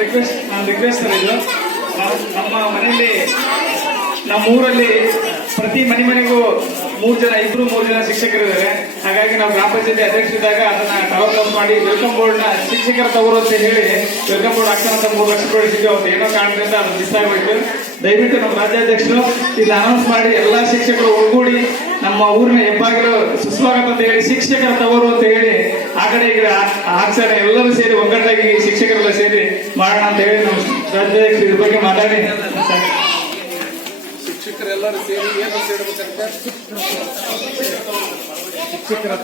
Request ನಾನು request ಇದು ನಮ್ಮ ಮನೆಯಲ್ಲಿ ನಮ್ಮ ಊರಲ್ಲಿ ಪ್ರತಿ ಮನೆ ಮನೆಗೂ ಮೂರ್ ಜನ ಇಬ್ರು ಮೂರ್ ಜನ ಶಿಕ್ಷಕರಿದ್ದಾರೆ ಹಾಗಾಗಿ ನಾವು ಗ್ರಾಮ ಪಂಚಾಯತಿ ಅಧ್ಯಕ್ಷರಿದ್ದಾಗ ಅದನ್ನ ಅಪ್ ಮಾಡಿ ವೆಲ್ಕಮ್ ಬೋರ್ಡ್ನ ಶಿಕ್ಷಕರ ತವರು ಅಂತ ಹೇಳಿ ವೆಲ್ಕಮ್ ಬೋರ್ಡ್ ಹಾಕ್ತಾನಂತ ಮೂರು ಲಕ್ಷ ಕೊಡಿಸಿದ್ವಿ ಅವತ್ತು ಏನೋ ಕಾರಣದಿಂದ ಅದು ಮಿಸ್ ಆಗೋಯ್ತು. ದಯವಿಟ್ಟು ನಮ್ಮ ರಾಜ್ಯಾಧ್ಯಕ್ಷರು ಇದು ಅನೌನ್ಸ್ ಮಾಡಿ ಎಲ್ಲಾ ಶಿಕ್ಷಕರು ಒಗ್ಗೂಡಿ ನಮ್ಮ ಊರಿನ ಹೆಬ್ಬಾಗಿಲು ಸುಸ್ವಾಗತ ಅಂತ ಹೇಳಿ ಶಿಕ್ಷಕರ ತವರು ಅಂತ ಹೇಳಿ ಆ ಕಡೆ ಈ ಕಡೆ ಎಲ್ಲರೂ ಸೇರಿ ಒಗ್ಗಟ್ಟಾಗಿ ಶಿಕ್ಷಕರೆಲ್ಲ ಸೇರಿ ಮಾಡೋಣ ಅಂತ ಹೇಳಿ ನಮ್ಮ ರಾಜ್ಯಾಧ್ಯಕ್ಷರು ಇದ್ರ ಬಗ್ಗೆ ಮಾತಾಡಿ. ಶಿಕ್ಷಕರೆಲ್ಲರೂ ಸೇರಿ ಏನು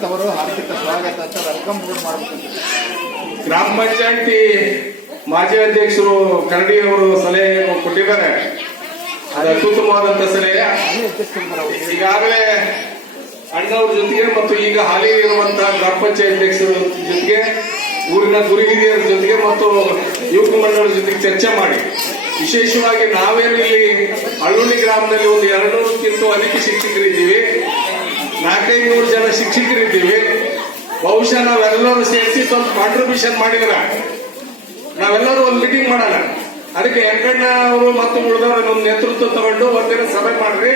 ತವರು ಹಾರ್ದಿಕ ಸ್ವಾಗತ, ಅಂತ ವೆಲ್ಕಮ್ ಮಾಡ್ಬೇಕು ಗ್ರಾಮ ಪಂಚಾಯತಿ ಮಾಜಿ ಅಧ್ಯಕ್ಷರು ಕರಡಿ ಅವರು ಸಲಹೆ ಕೊಟ್ಟಿದ್ದಾರೆ. ಅತ್ಯುತ್ತಮವಾದಂತ ಸಲಹೆ. ಈಗಾಗಲೇ ಅಣ್ಣವ್ರ ಜೊತೆಗೆ ಮತ್ತು ಈಗ ಹಾಲಿ ಇರುವಂತಹ ಗ್ರಾಮ ಪಂಚಾಯತ್ ಅಧ್ಯಕ್ಷರ ಜೊತೆಗೆ, ಊರಿನ ಗುರುಗಿರಿಯರ ಜೊತೆಗೆ ಮತ್ತು ಯುವಕ ಮಂಡಳ ಜೊತೆಗೆ ಚರ್ಚೆ ಮಾಡಿ. ವಿಶೇಷವಾಗಿ ನಾವೇನು ಇಲ್ಲಿ ಅಳ್ಳುಳ್ಳಿ ಗ್ರಾಮದಲ್ಲಿ ಒಂದು ಎರಡು ನೂರಕ್ಕಿಂತ ಅಧಿಕ ಶಿಕ್ಷಕರಿದ್ದೀವಿ. ನಾಲ್ಕೈದು ನೂರು ಜನ ಶಿಕ್ಷಕರಿದ್ದೀವಿ. ಬಹುಶಃ ನಾವೆಲ್ಲರೂ ಸೇರಿಸಿ ಸ್ವಲ್ಪ ಕಾಂಟ್ರಿಬ್ಯೂಷನ್ ಮಾಡಿದ್ರ ನಾವೆಲ್ಲರೂ ಒಂದು ಮೀಟಿಂಗ್ ಮಾಡೋಣ. ಅದಕ್ಕೆ ವೆಂಕಣ್ಣ ಅವರು ಮತ್ತು ಉಳಿದವರು ಒಂದು ನೇತೃತ್ವ ತಗೊಂಡು ಒಂದಿನ ಸಭೆ ಮಾಡ್ರಿ.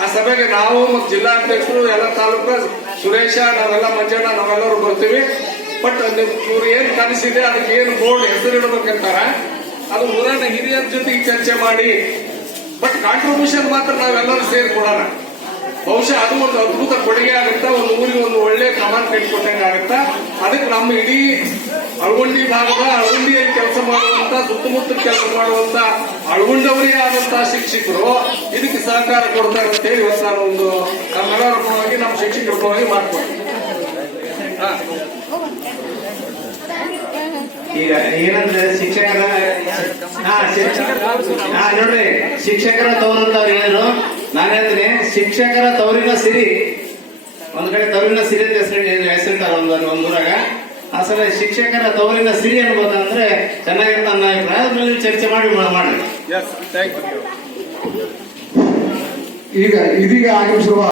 ಆ ಸಭೆಗೆ ನಾವು ಮತ್ತು ಜಿಲ್ಲಾಧ್ಯಕ್ಷರು ಎಲ್ಲ ತಾಲೂಕು ಸುರೇಶ, ನಾವೆಲ್ಲ ಮಂಜಣ್ಣ, ನಾವೆಲ್ಲರೂ ಬರ್ತೀವಿ. ಬಟ್ ಇವ್ರು ಏನ್ ಕನಸಿದೆ, ಅದಕ್ಕೆ ಏನು ಬೋರ್ಡ್ ಹೆಸರಿಡಬೇಕಂತಾರ? ಅದು ಊರಿನ ಹಿರಿಯರ ಜೊತೆಗೆ ಚರ್ಚೆ ಮಾಡಿ. ಬಟ್ ಕಾಂಟ್ರಿಬ್ಯೂಷನ್ ಮಾತ್ರ ನಾವೆಲ್ಲರೂ ಸೇರಿ ಕೊಡೋಣ. ಬಹುಶಃ ಅದು ಒಂದು ಅದ್ಭುತ ಕೊಡುಗೆ ಆಗುತ್ತಾ, ಒಂದು ಊರಿಗೆ ಒಂದು ಒಳ್ಳೆ ಕಮಾನ್ ಕಟ್ಟಿಕೊಟ್ಟಂಗೆ ಆಗುತ್ತಾ? ಅದಕ್ಕೆ ನಮ್ಮ ಇಡೀ ಅಳ್ಗುಂಡಿ ಭಾಗದ ಅಳಗುಂಡಿಯಲ್ಲಿ ಕೆಲಸ ಮಾಡುವಂತ ಸುತ್ತಮುತ್ತ ಕೆಲಸ ಮಾಡುವಂತ ಅಳಗುಂಡವರೇ ಆದಂತಹ ಶಿಕ್ಷಕರು ಇದಕ್ಕೆ ಸಹಕಾರ ಕೊಡ್ತಾರೆ ಅಂತ ಹೇಳಿ ಇವತ್ತು ನಾನು ಒಂದು ನಮ್ಮೆಲ್ಲರ ಪರವಾಗಿ, ನಮ್ಮ ಶಿಕ್ಷಕರ ಪರವಾಗಿ ಮಾಡ್ಕೊಡ್ತೀನಿ ಈಗ ಏನಂದ್ರೆ ಶಿಕ್ಷಕರ ನೋಡ್ರಿ ಶಿಕ್ಷಕರ ತವರು ಅಂತ ಅವ್ರು ಹೇಳಿದ್ರು ನಾನು ಹೇಳ್ತೀನಿ ಶಿಕ್ಷಕರ ತವರಿನ ಸಿರಿ. ಒಂದ್ ಕಡೆ ತವರಿನ ಸಿರಿ ಅಂತ ಹೆಸರು ಹೆಸರಿಟ್ಟಾರ ಒಂದು ಒಂದ್ ಊರಾಗ. ಆ ಸಲ ಶಿಕ್ಷಕರ ತವರಿನ ಸಿರಿ ಅನ್ಬೋದಂದ್ರೆ ಚೆನ್ನಾಗಿರುತ್ತೆ ನನ್ನ ಅಭಿಪ್ರಾಯ. ಅದ್ರ ಮೇಲೆ ಚರ್ಚೆ ಮಾಡಿ ಮಾಡಿ. ಎಸ್ ಥ್ಯಾಂಕ್ ಯು ಈಗ ಇದೀಗ ಆಗಮಿಸಿರುವ